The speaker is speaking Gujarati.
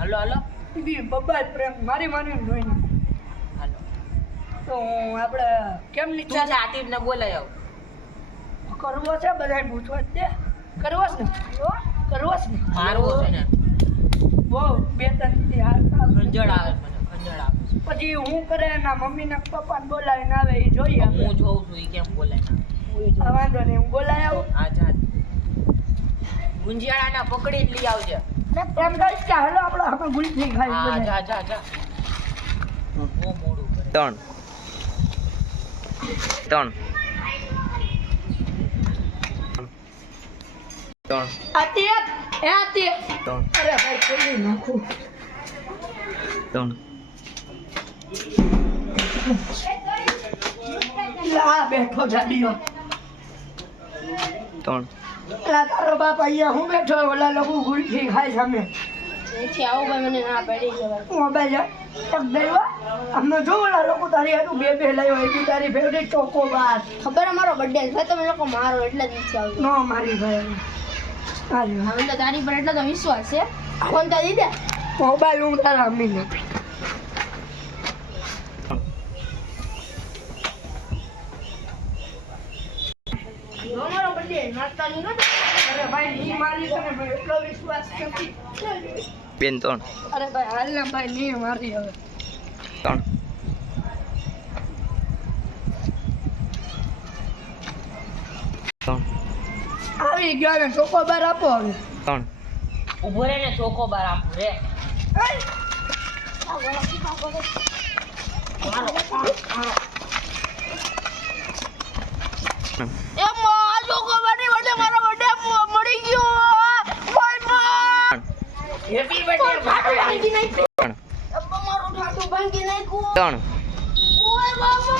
હાલો હાલો ઈ બબ્બા પ્રેમ મારી માની જોઈ ને હાલો તો આપણે કેમ તું લીધા છે આતિફને બોલાય આવ કરવો છે બધાય પૂછવા દે કરવો છે ને કરવો છે ને મારવો છે ને બહુ બે ત્રણ દી હાલતા ખંજળ આવે મને ખંજળ આવે છે. પછી હું કરે એના મમ્મી ને પપ્પા ને બોલાવીને આવે એ જોઈએ આપણે. હું જોઉં છું ઈ કેમ બોલાય ના હા, વાંધો નહીં હું બોલાવી આવું આ જા ગુંજિયાળાના પકડીને લઈ આવજે ને એમ કહીશ કે હાલો આપણે આપણે ગુલ્ફી ખાઈ હા બધા. જા જા જા બહુ મોડું કરે ત્રણ ત્રણ ત્રણ આતી એ આતી ત્રણ અરે ભાઈ ખોલી નાખું ત્રણ લા બેઠો જાડીઓ ત્રણ લા તારો બાપ અહીંયા હું બેઠો ઓલા લોકો ગુલ્ફી ખાય સામે અહીંથી આવો ભાઈ મને ના પડી જવાય મોબાઈલ એક દેવા અમને જો ઓલા લોકો તારી હાટુ બે બે લાવ્યો એની તારી ફેવરેટ ચોકોબાર ખબર અમારો બર્થડે છે તમે લોકો મારો એટલે જ નથી આવતો નો મારી ભાઈ હાલ્યો હવે તો તારી પર એટલો તો વિશ્વાસ છે ફોન તો દીધે મોબાઈલ હું તારા અમ્મી ને અમારો બર્થડે નાસ્તા ની નતો અરે ભાઈ ની મારી તને ભાઈ એટલો વિશ્વાસ નથી બેન ત્રણ અરે ભાઈ હાલ ને ભાઈ ની મારી હવે ત્રણ ત્રણ આવી ગયો ને ચોકોબાર આપો હવે ત્રણ ઉભો રે ને ચોકોબાર આપું રે એ આ ચોકોબાર ની બર્થડે મારો બર્થડે મળી ગયો ભાઈ ભાઈ હેપી બર્થડે ભાઈ ભાંગી નાખ્યું ત્રણ અબ્બા મારું ઠાઠું ભાંગી નાખ્યું ત્રણ ઓય બાબા